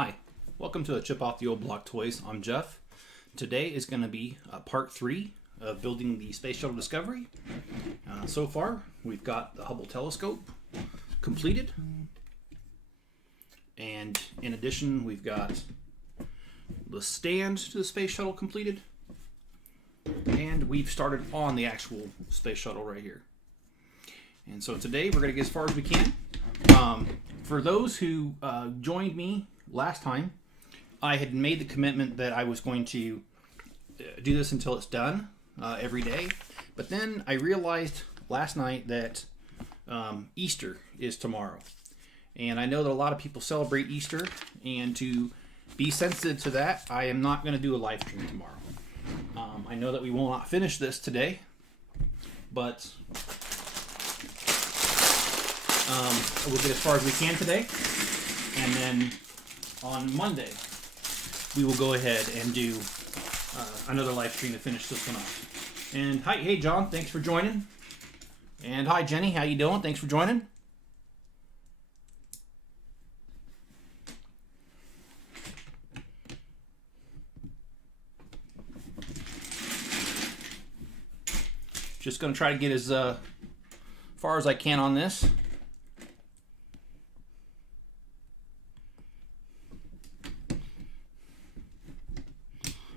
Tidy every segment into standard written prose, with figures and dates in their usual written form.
Hi, welcome to the Chip Off the Old Block Toys. I'm Jeff. Today is going to be part 3 of building the Space Shuttle Discovery. So far, we've got the Hubble telescope completed. And in addition, we've got the stand to the Space Shuttle completed. And we've started on the actual Space Shuttle right here. And so today, we're going to get as far as we can. For those who joined me last time, I had made the commitment that I was going to do this until it's done every day. But then I realized last night that Easter is tomorrow. And I know that a lot of people celebrate Easter. And to be sensitive to that, I am not going to do a live stream tomorrow. I know that we will not finish this today. But we'll get as far as we can today. And then on Monday, we will go ahead and do another live stream to finish this one off. And hi, hey John, thanks for joining. And hi Jenny, how you doing? Thanks for joining. Just going to try to get as far as I can on this.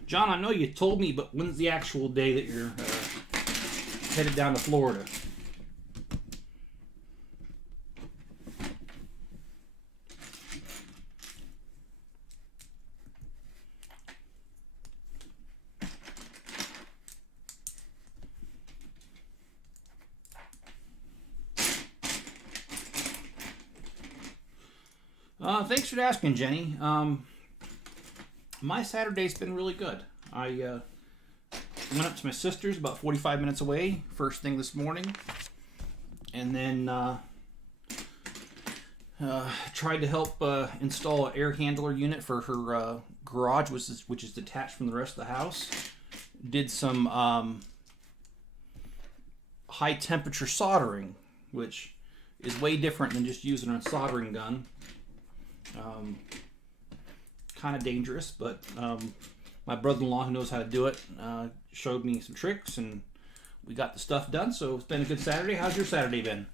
John, I know you told me, but when's the actual day that you're headed down to Florida? Thanks for asking, Jenny. My Saturday's been really good. I went up to my sister's about 45 minutes away first thing this morning, and then tried to help install an air handler unit for her garage, which is detached from the rest of the house. Did some high temperature soldering, which is way different than just using a soldering gun. Kind of dangerous, but my brother-in-law, who knows how to do it, showed me some tricks, and we got the stuff done. So it's been a good Saturday. How's your Saturday been?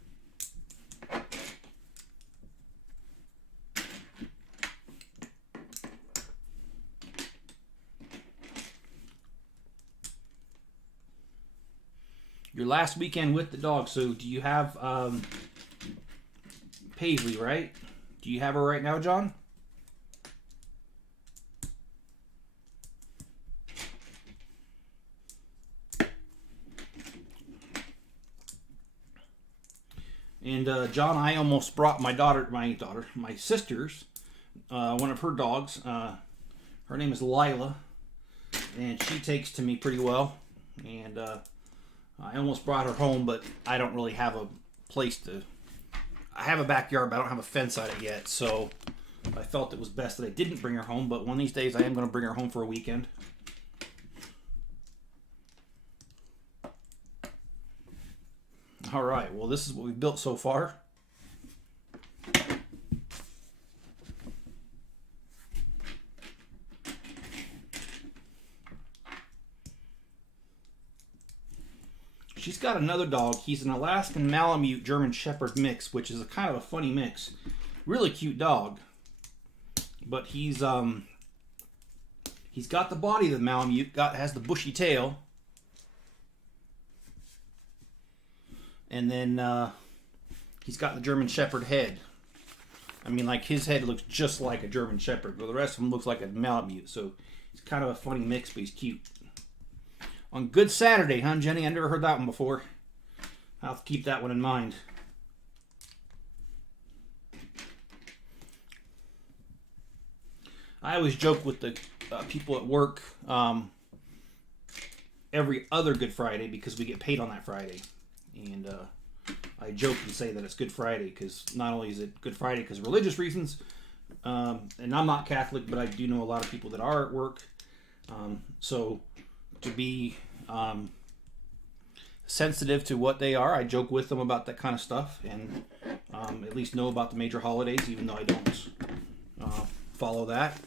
Your last weekend with the dog. So do you have Paisley, right? Do you have her right now, John? And John, I almost brought my sister's, one of her dogs. Her name is Lila, and she takes to me pretty well. And I almost brought her home, but I don't really have a place to. I have a backyard, but I don't have a fence on it yet. So I felt it was best that I didn't bring her home. But one of these days, I am going to bring her home for a weekend. All right, well, this is what we've built so far. She's got another dog. He's an Alaskan Malamute German Shepherd mix, which is a kind of a funny mix. Really cute dog. But he's got the body of the Malamute, has the bushy tail. And then he's got the German Shepherd head. I mean, like, his head looks just like a German Shepherd, but the rest of him looks like a Malamute. So he's kind of a funny mix, but he's cute. On Good Saturday, huh, Jenny? I never heard that one before. I'll have to keep that one in mind. I always joke with the people at work every other Good Friday because we get paid on that Friday. And I joke and say that it's Good Friday because not only is it Good Friday because of religious reasons, and I'm not Catholic, but I do know a lot of people that are at work. So to be sensitive to what they are, I joke with them about that kind of stuff, and at least know about the major holidays, even though I don't follow that.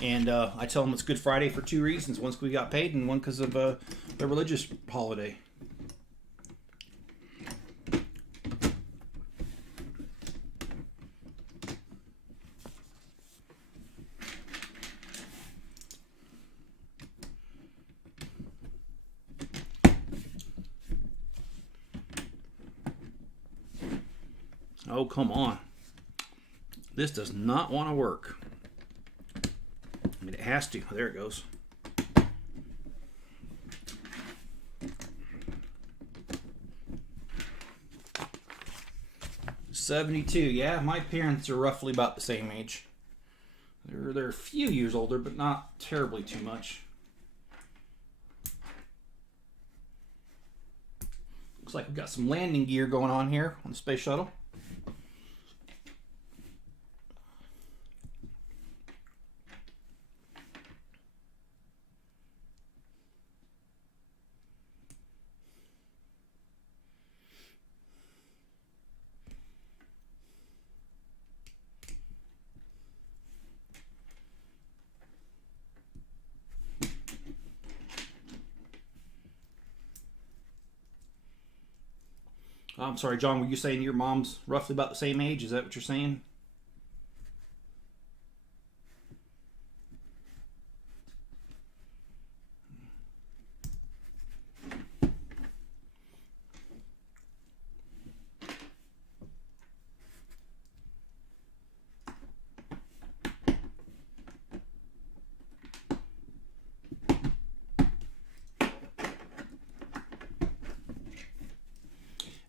And I tell them it's Good Friday for 2 reasons. One, 'cause we got paid, and one, because of the religious holiday. Oh, come on. This does not want to work. I mean, it has to. There it goes. '72. Yeah, my parents are roughly about the same age. They're a few years older, but not terribly too much. Looks like we've got some landing gear going on here on the space shuttle. I'm sorry, John, were you saying your mom's roughly about the same age? Is that what you're saying?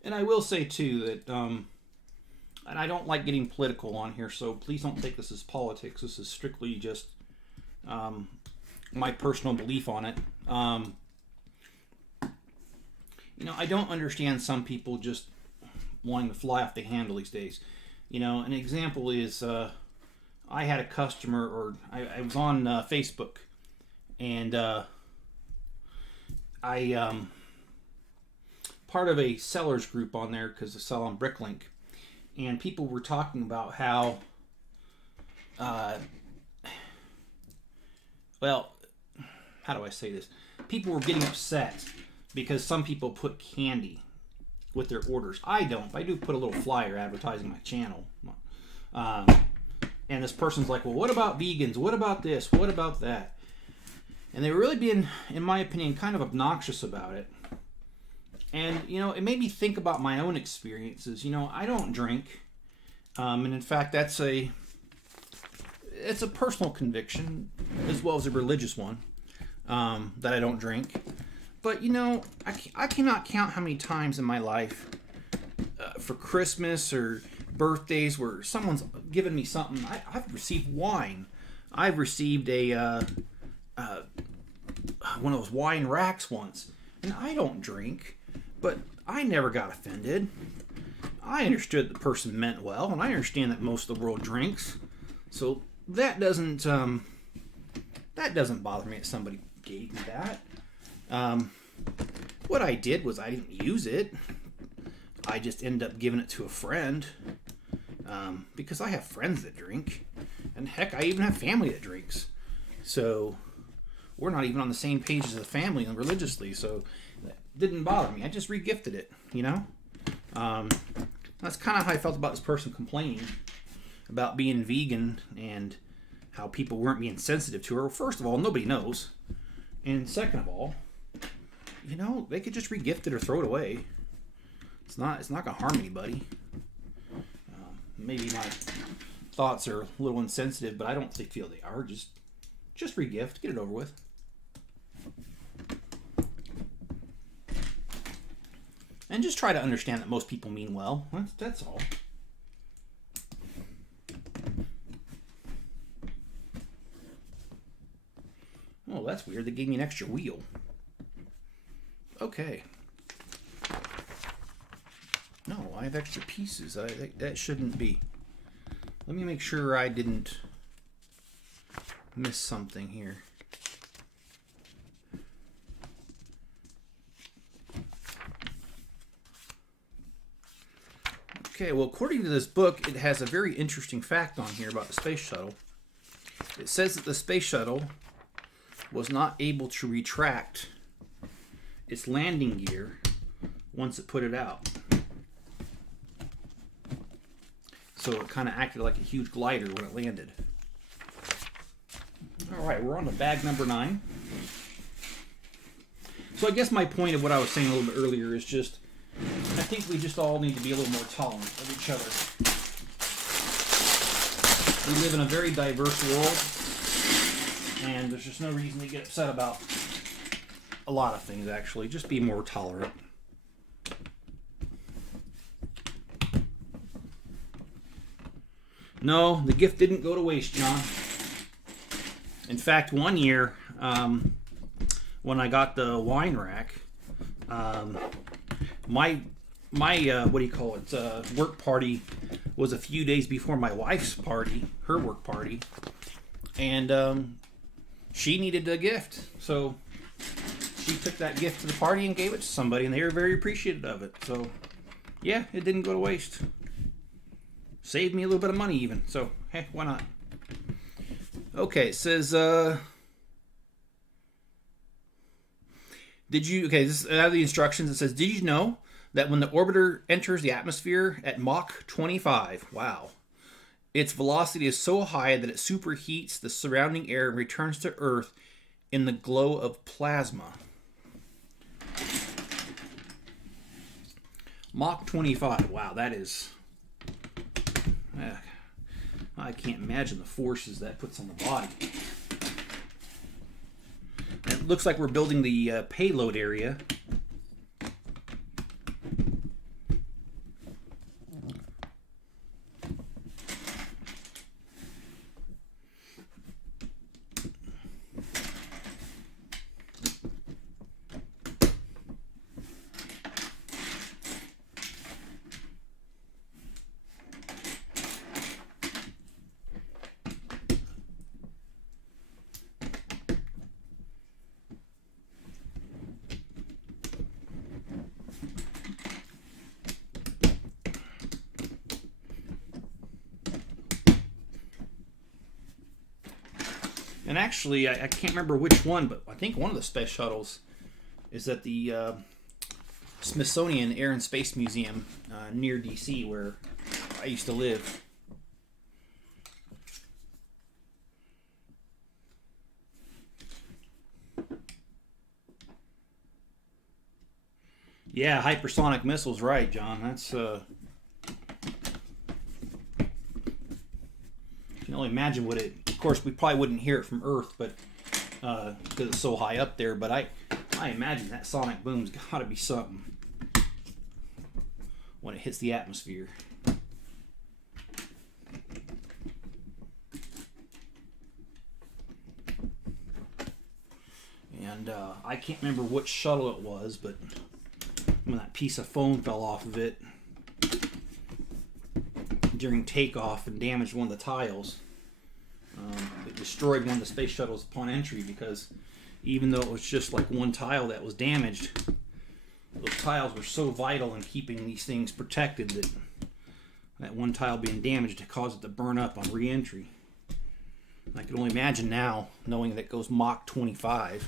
And I will say, too, that, and I don't like getting political on here, so please don't take this as politics. This is strictly just my personal belief on it. I don't understand some people just wanting to fly off the handle these days. An example is I had a customer, or I was on Facebook, and I... part of a sellers group on there because I sell on Bricklink, and people were talking about how, how do I say this? People were getting upset because some people put candy with their orders. I don't. I do put a little flyer advertising my channel. And this person's like, well, what about vegans? What about this? What about that? And they were really being, in my opinion, kind of obnoxious about it. And, it made me think about my own experiences. I don't drink. And in fact, it's a personal conviction as well as a religious one, that I don't drink. But, I cannot count how many times in my life for Christmas or birthdays where someone's given me something. I've received wine. I've received one of those wine racks once. And I don't drink. But I never got offended. I understood the person meant well, and I understand that most of the world drinks. So that doesn't bother me that somebody gave me that. What I did was I didn't use it. I just ended up giving it to a friend, because I have friends that drink, and heck, I even have family that drinks. So we're not even on the same page as the family and religiously. So didn't bother me. I just regifted it, That's kind of how I felt about this person complaining about being vegan and how people weren't being sensitive to her. Well, first of all, nobody knows. And second of all, they could just regift it or throw it away. It's not going to harm anybody. Maybe my thoughts are a little insensitive, but I don't feel they are. Just regift, get it over with. And just try to understand that most people mean well. That's all. Oh, that's weird. They gave me an extra wheel. Okay. No, I have extra pieces. That shouldn't be. Let me make sure I didn't miss something here. Okay, well, according to this book, it has a very interesting fact on here about the space shuttle. It says that the space shuttle was not able to retract its landing gear once it put it out. So it kind of acted like a huge glider when it landed. All right, we're on to bag number 9. So I guess my point of what I was saying a little bit earlier is just, I think we just all need to be a little more tolerant of each other. We live in a very diverse world, and there's just no reason to get upset about a lot of things, actually. Just be more tolerant. No, the gift didn't go to waste, John. In fact, one year, when I got the wine rack, my what do you call it, work party was a few days before my wife's party, her work party, and she needed a gift, so she took that gift to the party and gave it to somebody, and they were very appreciative of it. So yeah, it didn't go to waste. Saved me a little bit of money even, so hey, why not? Okay, it says this is out of the instructions. It says, did you know that when the orbiter enters the atmosphere at Mach 25, wow, its velocity is so high that it superheats the surrounding air and returns to Earth in the glow of plasma? Mach 25, wow, that is... I can't imagine the forces that puts on the body. And it looks like we're building the payload area. And actually, I can't remember which one, but I think one of the space shuttles is at the Smithsonian Air and Space Museum near D.C., where I used to live. Yeah, hypersonic missiles, right, John? That's... You can only imagine what it... Of course, we probably wouldn't hear it from Earth, but because it's so high up there. But I imagine that sonic boom's got to be something when it hits the atmosphere. And I can't remember which shuttle it was, but when that piece of foam fell off of it during takeoff and damaged one of the tiles. It destroyed one of the space shuttles upon entry, because even though it was just like one tile that was damaged, those tiles were so vital in keeping these things protected that that one tile being damaged caused it to burn up on re-entry. I can only imagine now, knowing that it goes Mach 25.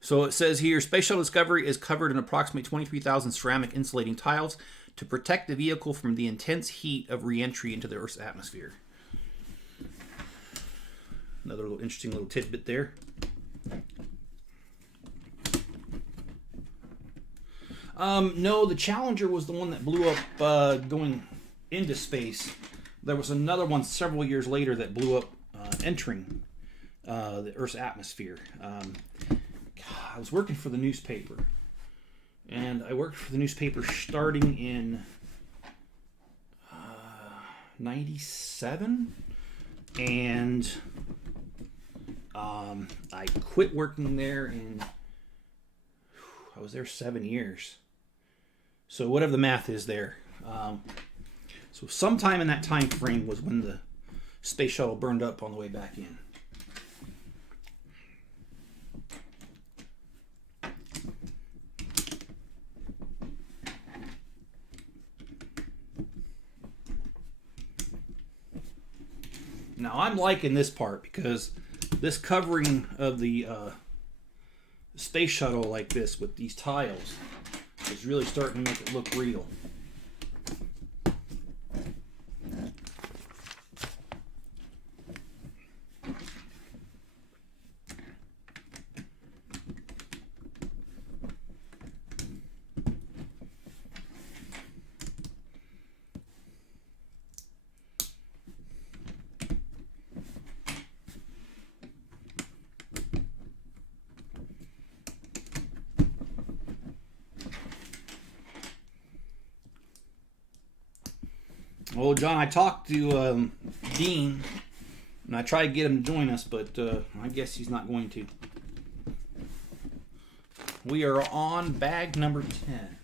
So it says here, Space Shuttle Discovery is covered in approximately 23,000 ceramic insulating tiles to protect the vehicle from the intense heat of re-entry into the Earth's atmosphere. Another little interesting little tidbit there. No, the Challenger was the one that blew up going into space. There was another one several years later that blew up entering the Earth's atmosphere. I was working for the newspaper. And I worked for the newspaper starting in 97. And I quit working there I was there 7 years. So whatever the math is there. So sometime in that time frame was when the space shuttle burned up on the way back in. Now I'm liking this part because this covering of the space shuttle like this with these tiles is really starting to make it look real. Well, John, I talked to Dean, and I tried to get him to join us, but I guess he's not going to. We are on bag number 10.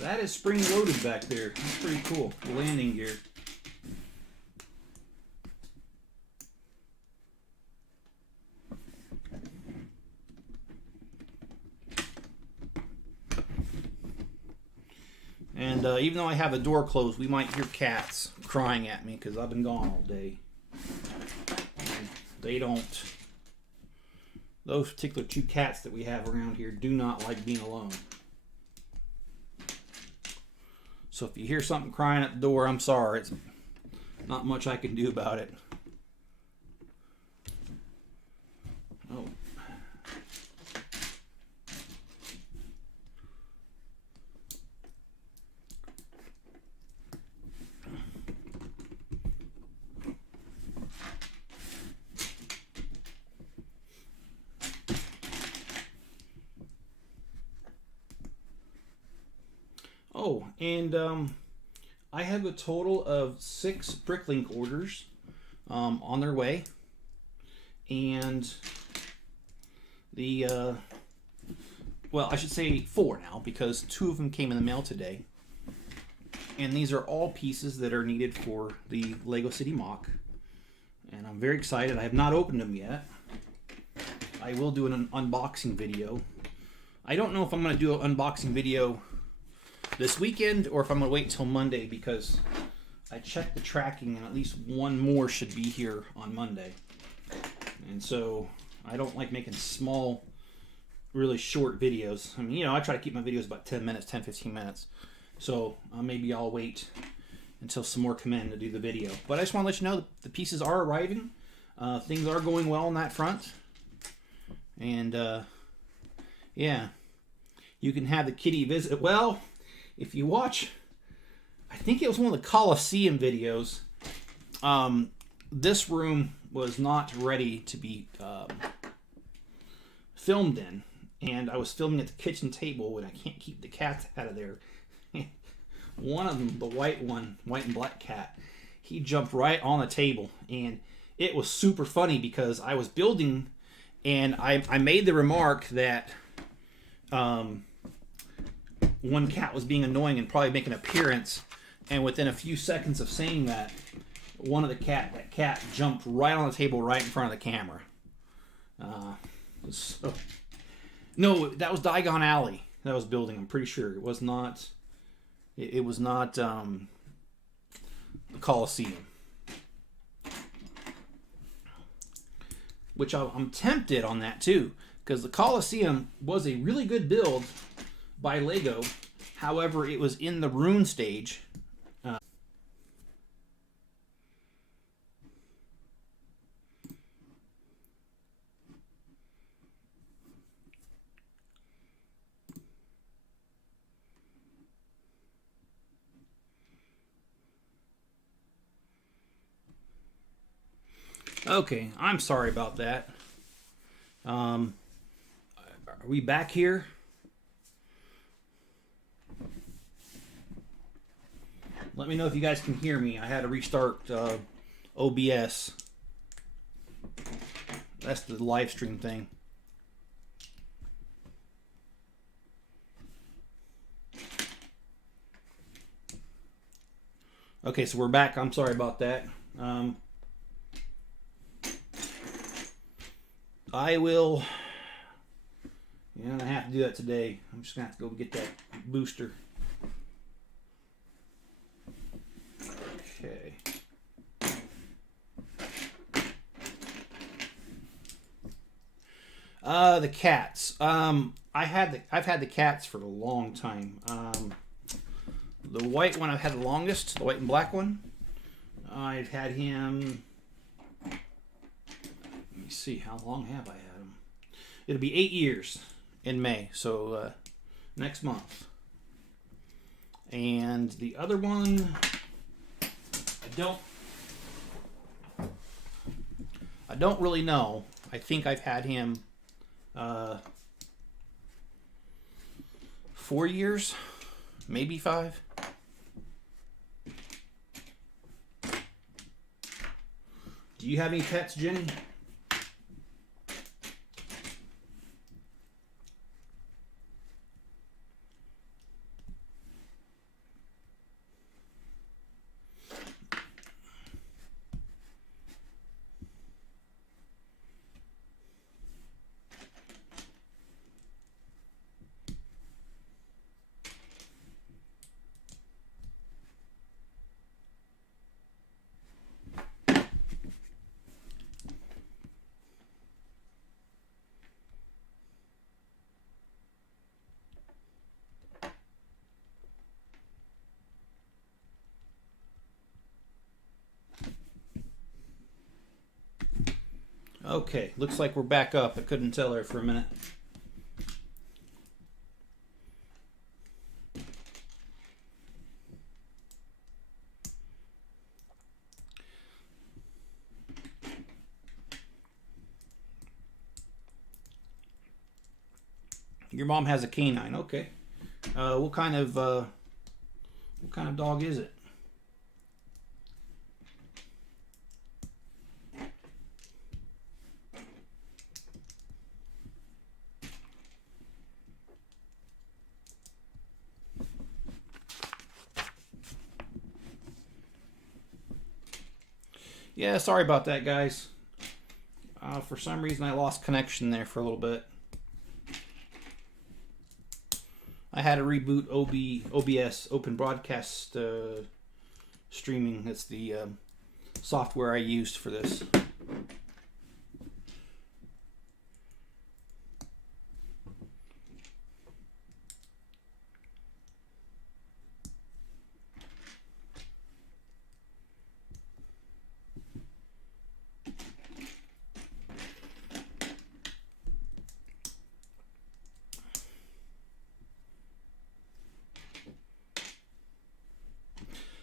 That is spring loaded back there. That's pretty cool. The landing gear. And even though I have the door closed, we might hear cats crying at me because I've been gone all day. And they don't. Those particular 2 cats that we have around here do not like being alone. So if you hear something crying at the door, I'm sorry. It's not much I can do about it. Oh. Oh, and I have a total of 6 Bricklink orders on their way. And the, well, I should say 4 now because 2 of them came in the mail today. And these are all pieces that are needed for the Lego City Mock. And I'm very excited. I have not opened them yet. I will do an unboxing video. I don't know if I'm going to do an unboxing video this weekend or if I'm going to wait until Monday because I checked the tracking and at least 1 more should be here on Monday. And so I don't like making small, really short videos. I mean, you know, I try to keep my videos about 10 minutes, 10, 15 minutes. So maybe I'll wait until some more come in to do the video. But I just want to let you know that the pieces are arriving. Things are going well on that front. And yeah, you can have the kitty visit. Well, if you watch, I think it was one of the Coliseum videos, this room was not ready to be filmed in. And I was filming at the kitchen table and I can't keep the cats out of there. One of them, the white one, white and black cat, he jumped right on the table. And it was super funny because I was building and I made the remark that one cat was being annoying and probably make an appearance, and within a few seconds of saying that, that cat jumped right on the table right in front of the camera. So, no, that was Diagon Alley that I was building. I'm pretty sure it was not. It was not the Coliseum, which I'm tempted on that too, because the Coliseum was a really good build by Lego. However, it was in the Rune stage. Okay, I'm sorry about that. Are we back here? Let me know if you guys can hear me. I had to restart OBS. That's the live stream thing. Okay, so we're back. I'm sorry about that. I will... Yeah, I have to do that today. I'm just going to have to go get that booster. Okay. The cats. I've had the cats for a long time. The white one I've had the longest, the white and black one. I've had him. Let me see, how long have I had him? It'll be 8 years in May, so next month. And the other one, I don't really know. I think I've had him 4 years, maybe 5. Do you have any pets, Jenny? Okay, looks like we're back up. I couldn't tell her for a minute. Your mom has a canine. Okay. What kind of dog is it? Yeah, sorry about that, guys. For some reason, I lost connection there for a little bit. I had to reboot OBS, Open Broadcast Streaming. That's the software I used for this.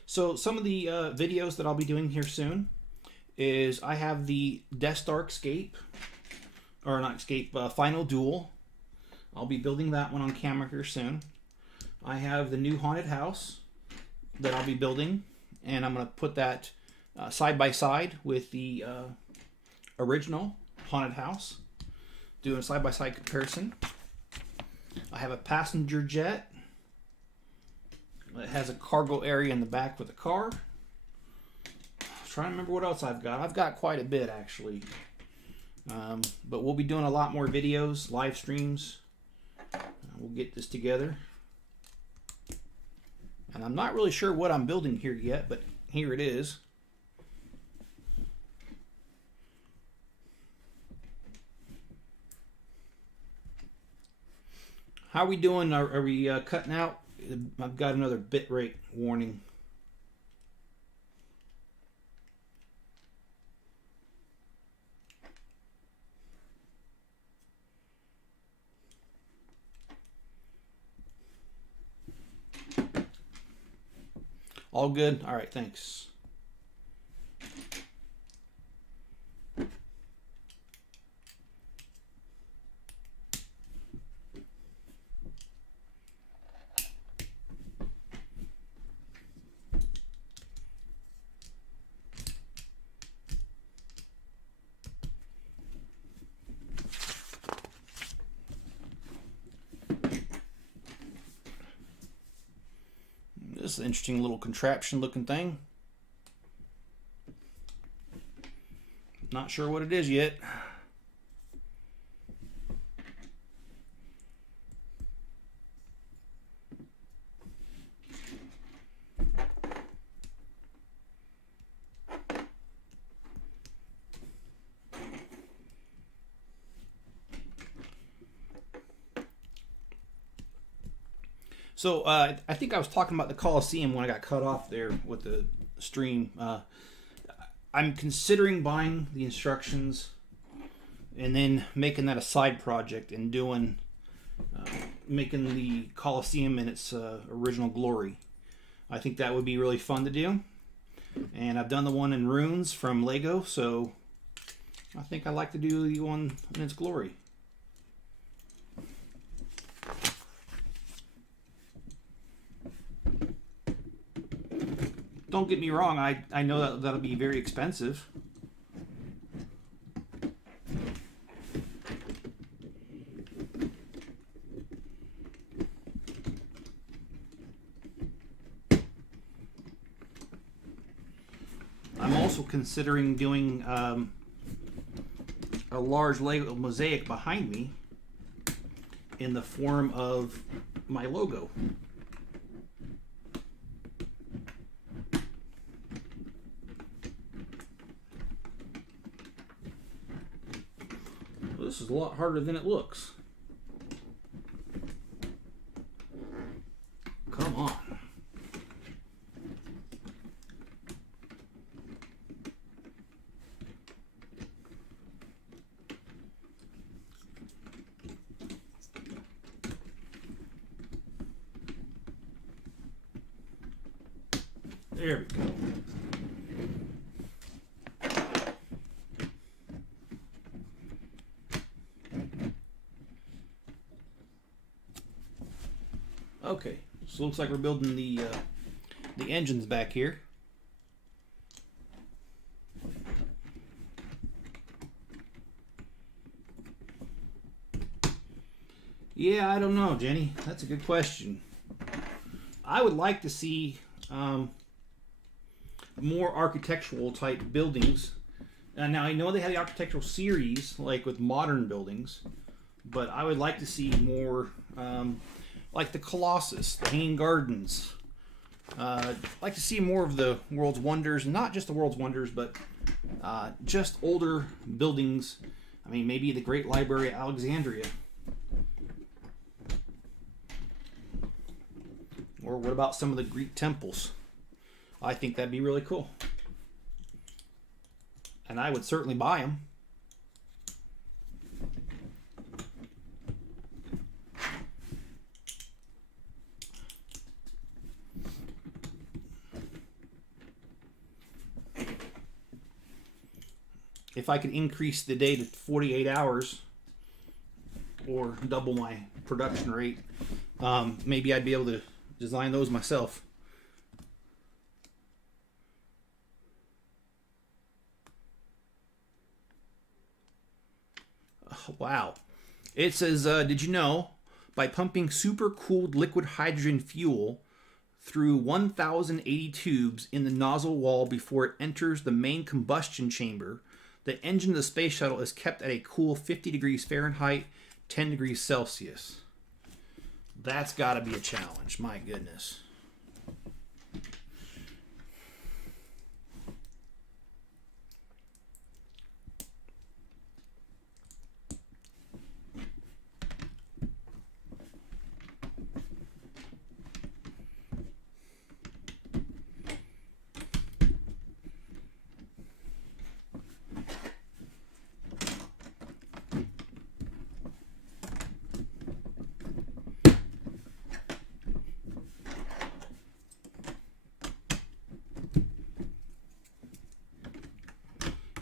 So some of the videos that I'll be doing here soon is I have the Death Star Escape, or not Escape, Final Duel. I'll be building that one on camera here soon. I have the new haunted house that I'll be building, and I'm going to put that side by side with the original haunted house, doing a side by side comparison. I have a passenger jet. It has a cargo area in the back with a car. I'm trying to remember what else I've got. I've got quite a bit, actually. But we'll be doing a lot more videos, live streams. We'll get this together. And I'm not really sure what I'm building here yet, but here it is. How are we doing? Are we cutting out? I've got another bitrate warning. All good? All right, thanks. This is an interesting little contraption looking thing. Not sure what it is yet. So I think I was talking about the Coliseum when I got cut off there with the stream. I'm considering buying the instructions and then making that a side project and doing making the Coliseum in its original glory. I think that would be really fun to do. And I've done the one in runes from Lego, so I think I'd like to do the one in its glory. Don't get me wrong, I know that that'll be very expensive. I'm also considering doing a large Lego mosaic behind me in the form of my logo. This is a lot harder than it looks. Come on. There we go. Okay, so looks like we're building the engines back here. Yeah, I don't know, Jenny. That's a good question. I would like to see more architectural type buildings. Now I know they have the architectural series, like with modern buildings, but I would like to see more. Like the Colossus, the Hanging Gardens. I'd like to see more of the world's wonders, not just the world's wonders, but just older buildings. I mean, maybe the Great Library of Alexandria. Or what about some of the Greek temples? I think that'd be really cool. And I would certainly buy them. If I could increase the day to 48 hours or double my production rate, maybe I'd be able to design those myself. Oh, wow. It says, did you know, by pumping super-cooled liquid hydrogen fuel through 1,080 tubes in the nozzle wall before it enters the main combustion chamber, the engine of the space shuttle is kept at a cool 50 degrees Fahrenheit, 10 degrees Celsius. That's got to be a challenge. My goodness.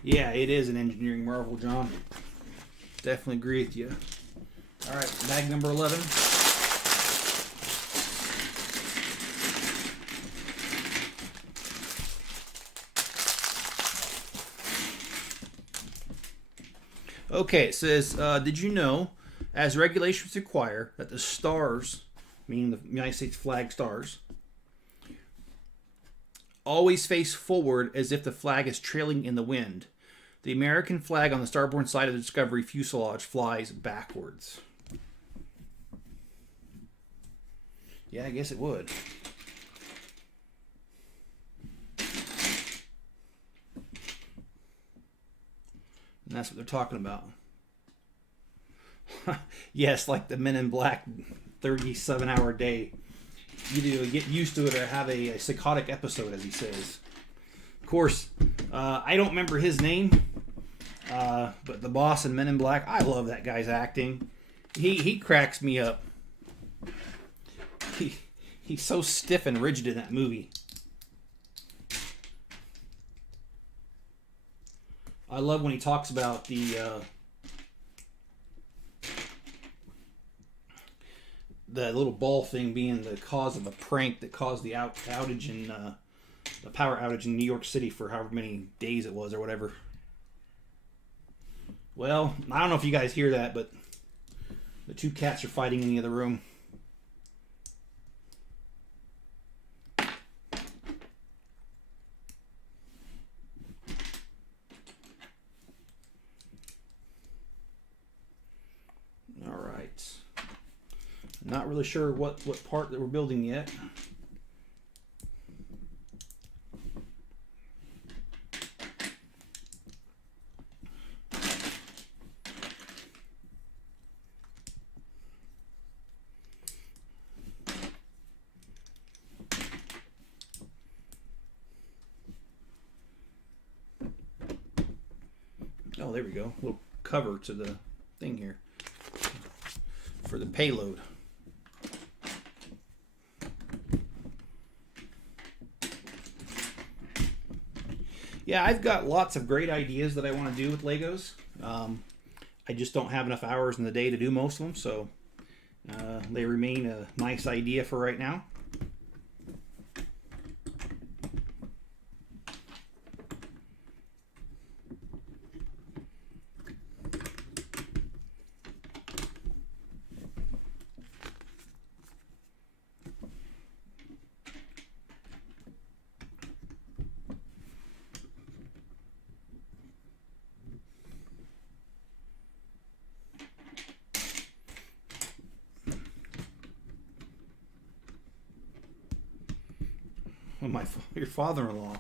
Yeah, it is an engineering marvel, John. Definitely agree with you. All right, bag number 11. Okay, it says, did you know, as regulations require, that the stars, meaning the United States flag stars, always face forward as if the flag is trailing in the wind. The American flag on the starboard side of the Discovery fuselage flies backwards. Yeah, I guess it would. And that's what they're talking about. Yes, like the Men in Black 37-hour day. Either get used to it or have a psychotic episode, as he says. Of course, I don't remember his name, but the boss in Men in Black, I love that guy's acting. He cracks me up. He's so stiff and rigid in that movie. I love when he talks about the little ball thing being the cause of a prank that caused the outage in the power outage in New York City for however many days it was or whatever. Well, I don't know if you guys hear that, but the two cats are fighting in the other room. All right. Not really sure what part that we're building yet. Oh, there we go. A little cover to the thing here for the payload. Yeah, I've got lots of great ideas that I want to do with Legos. I just don't have enough hours in the day to do most of them, so they remain a nice idea for right now. Your father-in-law.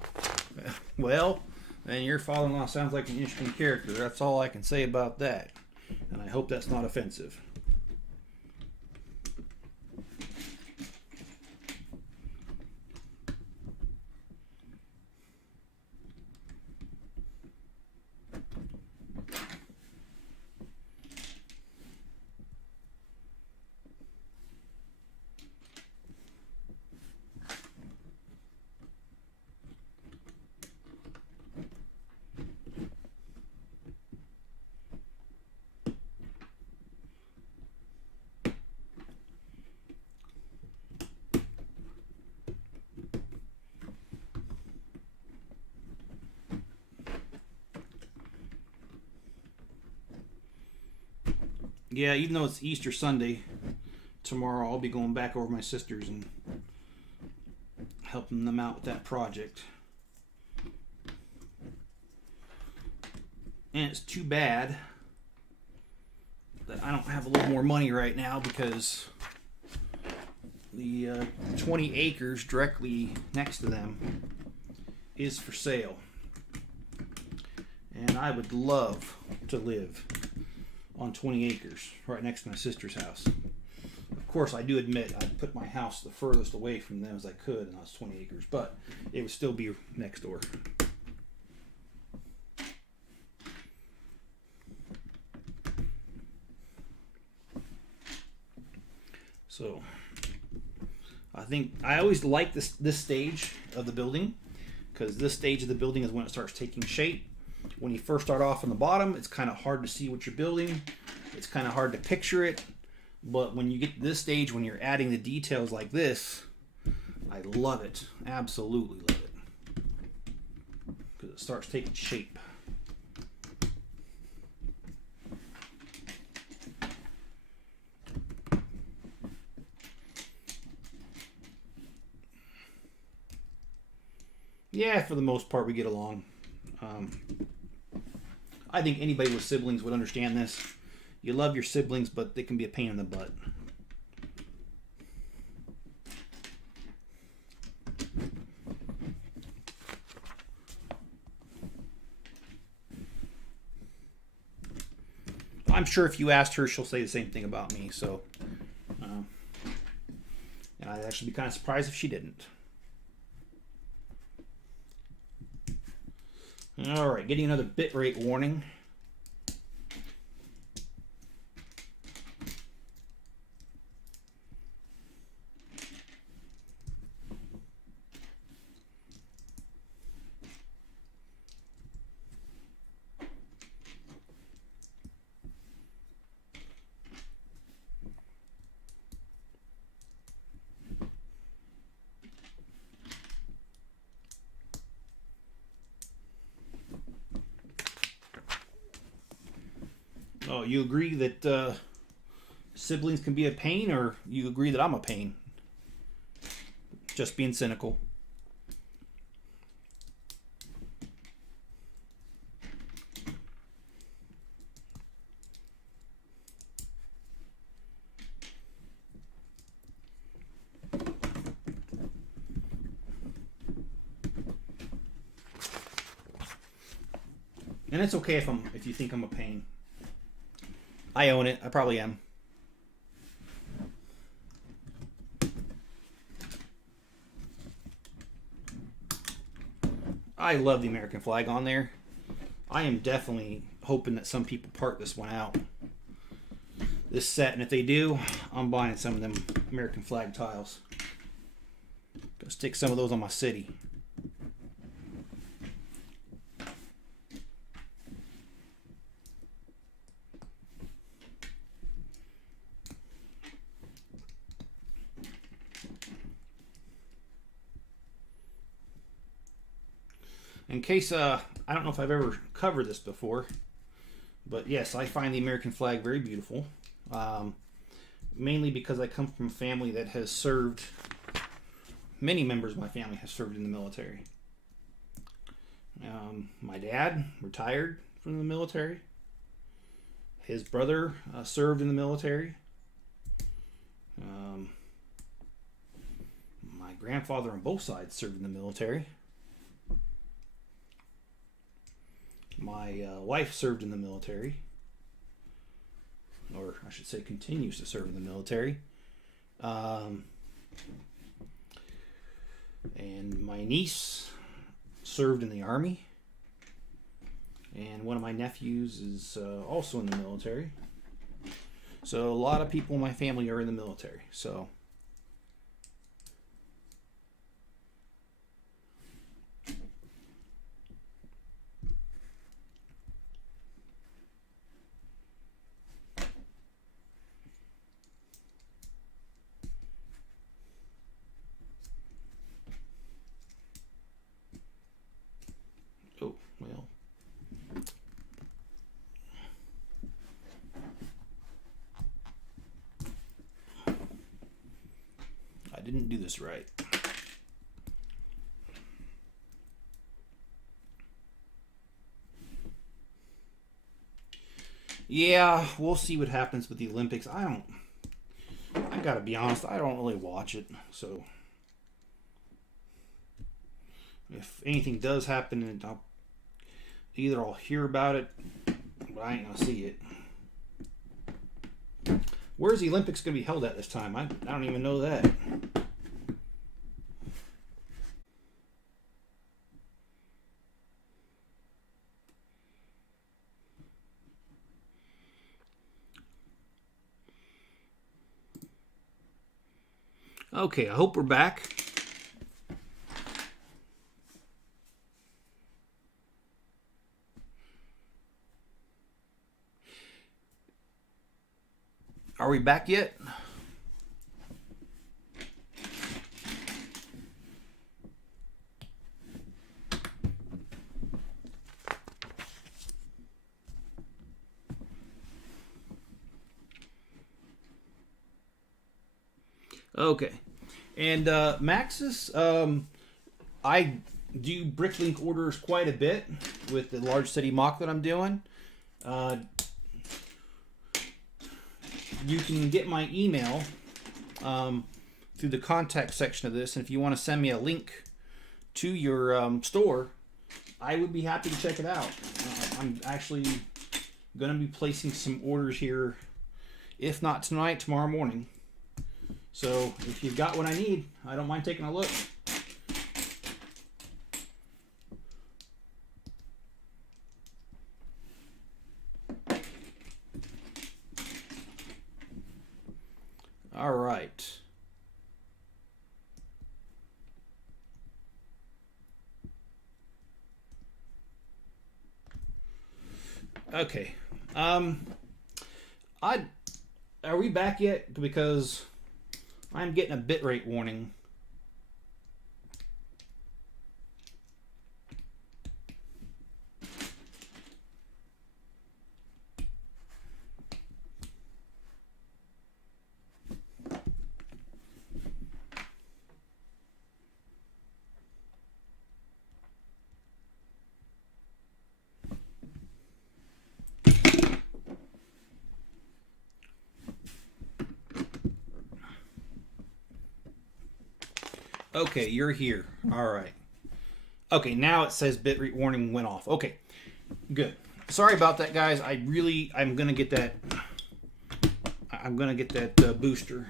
Well, then your father-in-law sounds like an interesting character. That's all I can say about that. And I hope that's not offensive. Yeah, even though it's Easter Sunday, tomorrow I'll be going back over my sisters and helping them out with that project. And it's too bad that I don't have a little more money right now because the 20 acres directly next to them is for sale. And I would love to live on 20 acres right next to my sister's house. Of course, I do admit I'd put my house the furthest away from them as I could, and that's 20 acres, but it would still be next door. So, I think I always like this stage of the building, because this stage of the building is when it starts taking shape. When you first start off on the bottom, it's kind of hard to see what you're building. It's kind of hard to picture it. But when you get to this stage, when you're adding the details like this, I love it. Absolutely love it. Because it starts taking shape. Yeah, for the most part, we get along. I think anybody with siblings would understand this. You love your siblings, but they can be a pain in the butt. I'm sure if you asked her, she'll say the same thing about me. So, and I'd actually be kind of surprised if she didn't. All right, getting another bitrate warning. Oh, you agree that siblings can be a pain, or you agree that I'm a pain? Just being cynical. And it's okay if you think I'm a pain. I own it. I probably am. I love the American flag on there. I am definitely hoping that some people part this one out. This set, and if they do, I'm buying some of them American flag tiles. Gonna stick some of those on my city. In case, I don't know if I've ever covered this before, but yes, I find the American flag very beautiful. Mainly because I come from a family that has served, many members of my family have served in the military. My dad retired from the military. His brother served in the military. My grandfather on both sides served in the military. My wife served in the military, or I should say continues to serve in the military. And my niece served in the Army. And one of my nephews is also in the military. So a lot of people in my family are in the military. So well, I didn't do this right. Yeah, we'll see what happens with the Olympics. I gotta be honest, I don't really watch it, so if anything does happen, and either I'll hear about it, but I ain't gonna see it. Where's the Olympics gonna be held at this time? I don't even know that. Okay, I hope we're back. Are we back yet? Okay. And Maxis, I do Bricklink orders quite a bit with the large city mock that I'm doing. You can get my email through the contact section of this, and if you want to send me a link to your store, I would be happy to check it out. I'm actually going to be placing some orders here, if not tonight, tomorrow morning. So if you've got what I need, I don't mind taking a look. All right. Okay. Are we back yet? Because I'm getting a bitrate warning. Okay, you're here. All right. Okay, now it says bitrate warning went off. Okay, good. Sorry about that, guys. I'm gonna get that. I'm gonna get that booster.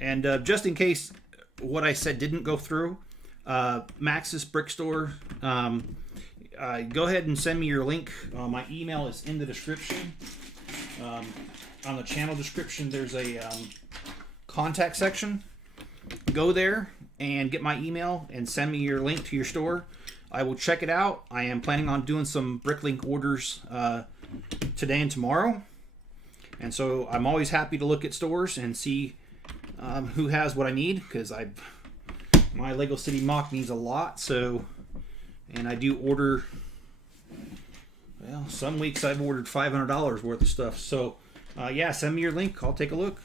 And just in case what I said didn't go through, Max's Brick Store. Go ahead and send me your link. My email is in the description. On the channel description, there's a contact section. Go there and get my email and send me your link to your store. I will check it out. I am planning on doing some Bricklink orders today and tomorrow. And so I'm always happy to look at stores and see who has what I need, because my Lego City mock needs a lot. So, and I do order, well, some weeks I've ordered $500 worth of stuff. So yeah, send me your link. I'll take a look.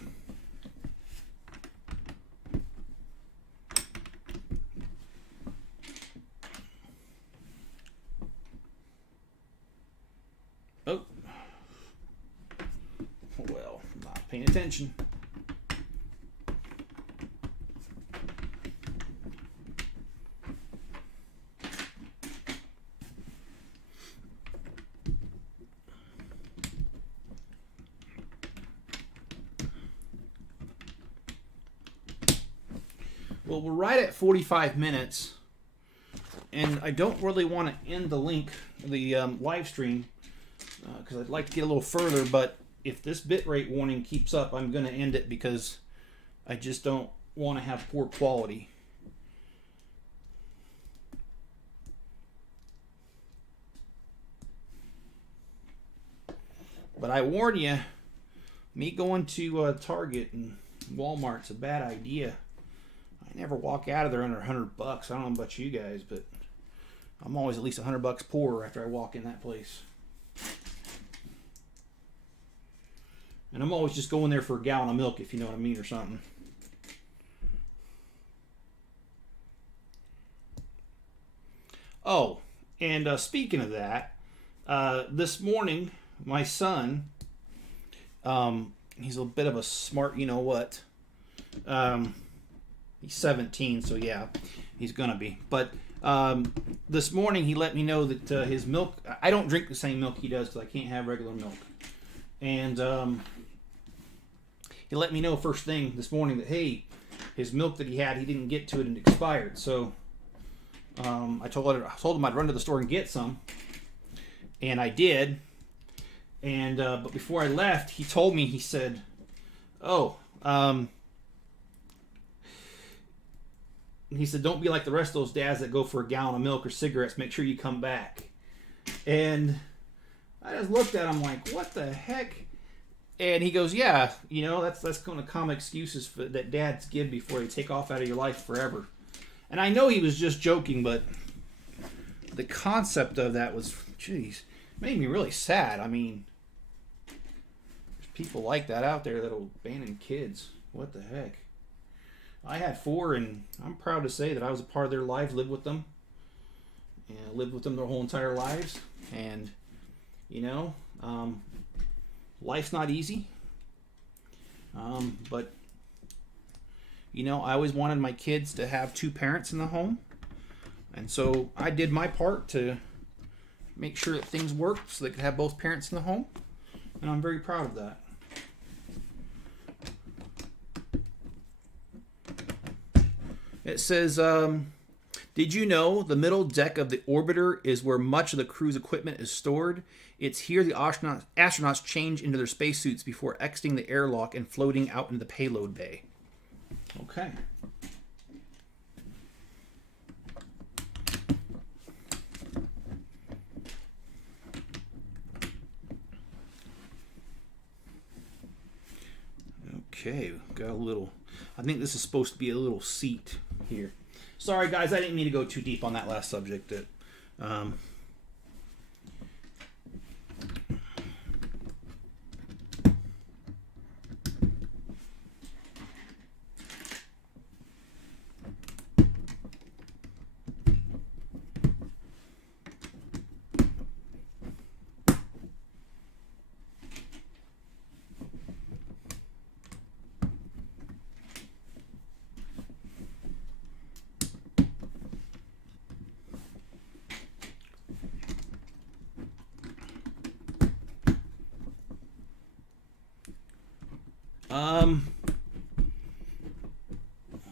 Oh, well, not paying attention. Well, we're right at 45 minutes, and I don't really want to end the live stream, because I'd like to get a little further, but if this bitrate warning keeps up, I'm going to end it, because I just don't want to have poor quality. But I warn you, me going to Target and Walmart's a bad idea. I never walk out of there under $100. I don't know about you guys, but I'm always at least $100 poorer after I walk in that place. And I'm always just going there for a gallon of milk, if you know what I mean, or something. Oh, and speaking of that, this morning, my son, he's a bit of a smart you-know-what. He's 17, so yeah, he's going to be. But this morning, he let me know that his milk, I don't drink the same milk he does because I can't have regular milk. And he let me know first thing this morning that, hey, his milk that he had, he didn't get to it and it expired. So I told him I'd run to the store and get some. And I did. And but before I left, he told me, he said, oh, he said, don't be like the rest of those dads that go for a gallon of milk or cigarettes. Make sure you come back. And I just looked at him like, what the heck? And he goes, yeah, you know, that's kind of common excuses that dads give before they take off out of your life forever. And I know he was just joking, but the concept of that was, geez, made me really sad. I mean, there's people like that out there that'll abandon kids. What the heck? I had 4, and I'm proud to say that I was a part of their lives, lived with them, and lived with them their whole entire lives. And, you know, life's not easy. But, you know, I always wanted my kids to have 2 parents in the home. And so I did my part to make sure that things worked so they could have both parents in the home. And I'm very proud of that. It says, did you know the middle deck of the orbiter is where much of the crew's equipment is stored? It's here the astronauts change into their spacesuits before exiting the airlock and floating out into the payload bay. Okay. Okay, got a little, I think this is supposed to be a little seat here. Sorry guys, I didn't mean to go too deep on that last subject.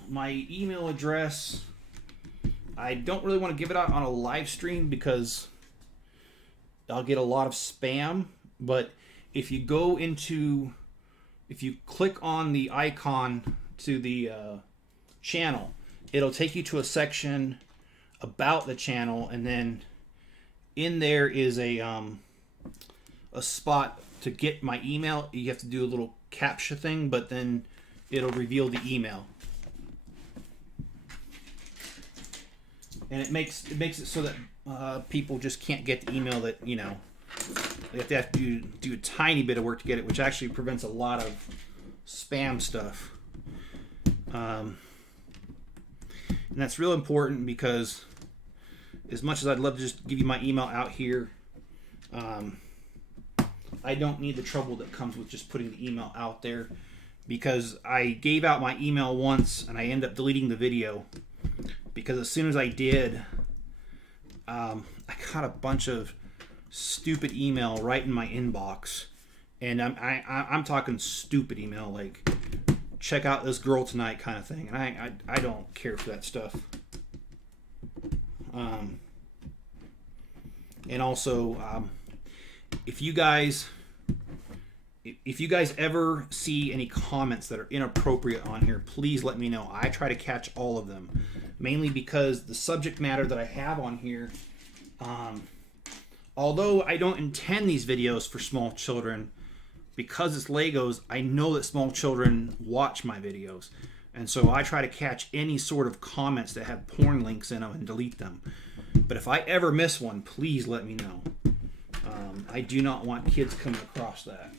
My email address, I don't really want to give it out on a live stream because I'll get a lot of spam. But if you go into, if you click on the icon to the channel, it'll take you to a section about the channel, and then in there is a spot to get my email. You have to do a little CAPTCHA thing, but then it'll reveal the email. And it makes it so that people just can't get the email that, you know, they have to do a tiny bit of work to get it, which actually prevents a lot of spam stuff. And that's real important because as much as I'd love to just give you my email out here, I don't need the trouble that comes with just putting the email out there, because I gave out my email once and I ended up deleting the video because as soon as I did, I got a bunch of stupid email right in my inbox, and I'm talking stupid email like check out this girl tonight kind of thing, and I don't care for that stuff. And also, if you guys ever see any comments that are inappropriate on here, please let me know. I try to catch all of them, mainly because the subject matter that I have on here, although I don't intend these videos for small children, because it's Legos, I know that small children watch my videos. And so I try to catch any sort of comments that have porn links in them and delete them. But if I ever miss one, please let me know. I do not want kids coming across that.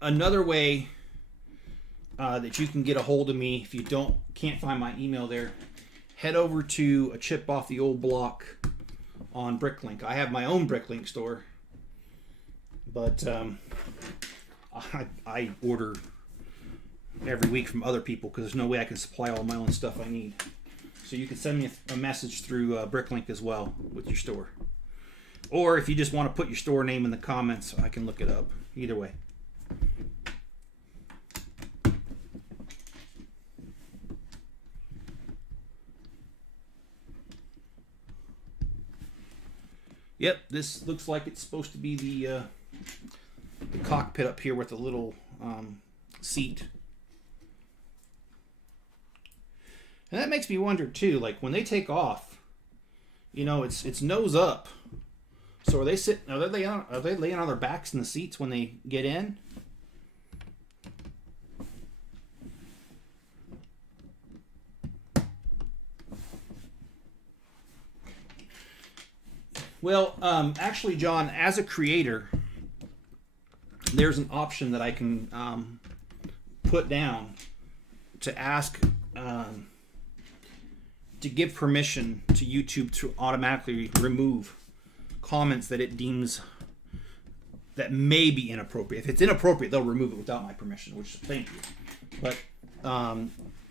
Another way that you can get a hold of me if you can't find my email there, head over to a chip off the old block on Bricklink. I have my own Bricklink store, but I order every week from other people because there's no way I can supply all my own stuff I need. So you can send me a message through Bricklink as well with your store. Or if you just want to put your store name in the comments, I can look it up. Either way. Yep, this looks like it's supposed to be the cockpit up here with a little seat. And that makes me wonder too, like when they take off, you know, it's nose up. So are they laying on their backs in the seats when they get in? Well, actually, John, as a creator, there's an option that I can put down to ask to give permission to YouTube to automatically remove comments that it deems that may be inappropriate. If it's inappropriate, they'll remove it without my permission, which thank you. But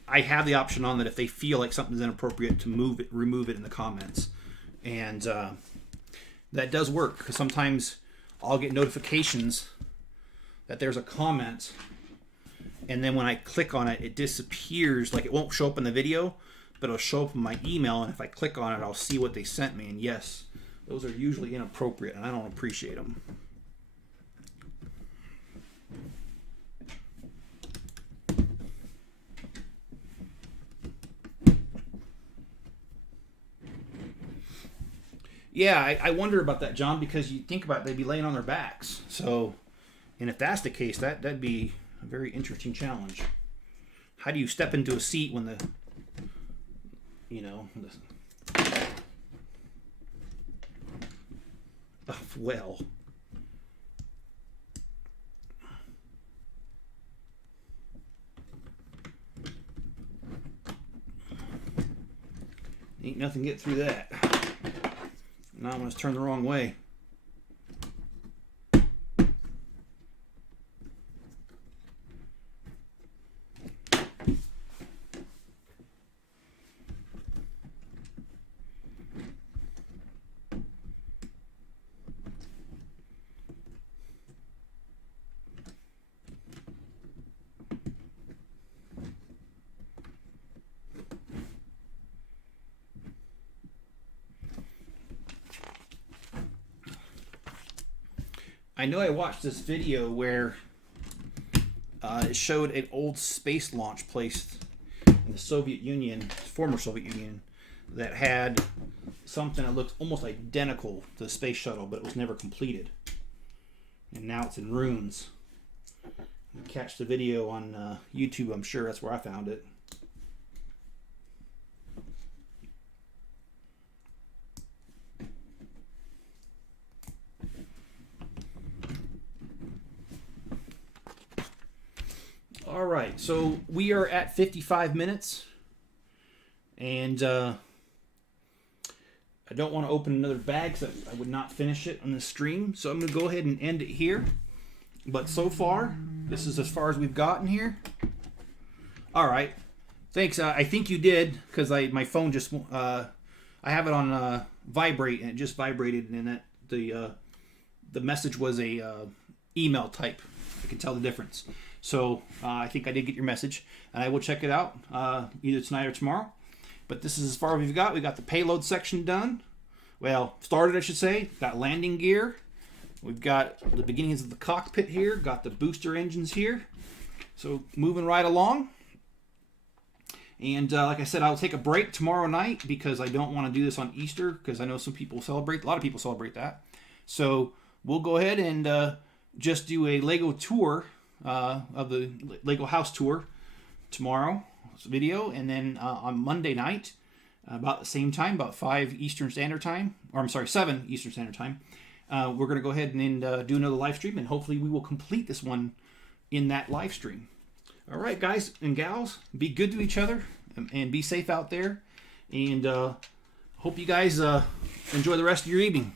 I have the option on that if they feel like something's inappropriate to remove it in the comments. And that does work, because sometimes I'll get notifications that there's a comment, and then when I click on it, it disappears. Like, it won't show up in the video, but it'll show up in my email, and if I click on it, I'll see what they sent me. And yes, those are usually inappropriate, and I don't appreciate them. Yeah, I wonder about that, John, because you think about it, they'd be laying on their backs. So, and if that's the case, that'd be a very interesting challenge. How do you step into a seat when the, well. Ain't nothing get through that. Now I'm going to turn the wrong way. I know I watched this video where it showed an old space launch place in the Soviet Union, former Soviet Union, that had something that looked almost identical to the space shuttle, but it was never completed. And now it's in ruins. You can catch the video on YouTube, I'm sure that's where I found it. All right, so we are at 55 minutes, and I don't want to open another bag, so I would not finish it on the stream. So I'm going to go ahead and end it here. But so far, this is as far as we've gotten here. All right, thanks. I think you did, because my phone just I have it on vibrate, and it just vibrated, and that the message was a email type. I can tell the difference. So I think I did get your message, and I will check it out either tonight or tomorrow. But this is as far as we've got. We got the payload section done. Well, started, I should say. Got landing gear. We've got the beginnings of the cockpit here. Got the booster engines here. So moving right along. And like I said, I'll take a break tomorrow night because I don't want to do this on Easter, because I know some people celebrate. A lot of people celebrate that. So we'll go ahead and just do a Lego tour of the Lego house tour tomorrow video, and then on Monday night about the same time, about 5 Eastern Standard Time, or I'm sorry, 7 Eastern Standard Time, we're going to go ahead and do another live stream, and hopefully we will complete this one in that live stream. All right, guys and gals, be good to each other and be safe out there, and hope you guys enjoy the rest of your evening.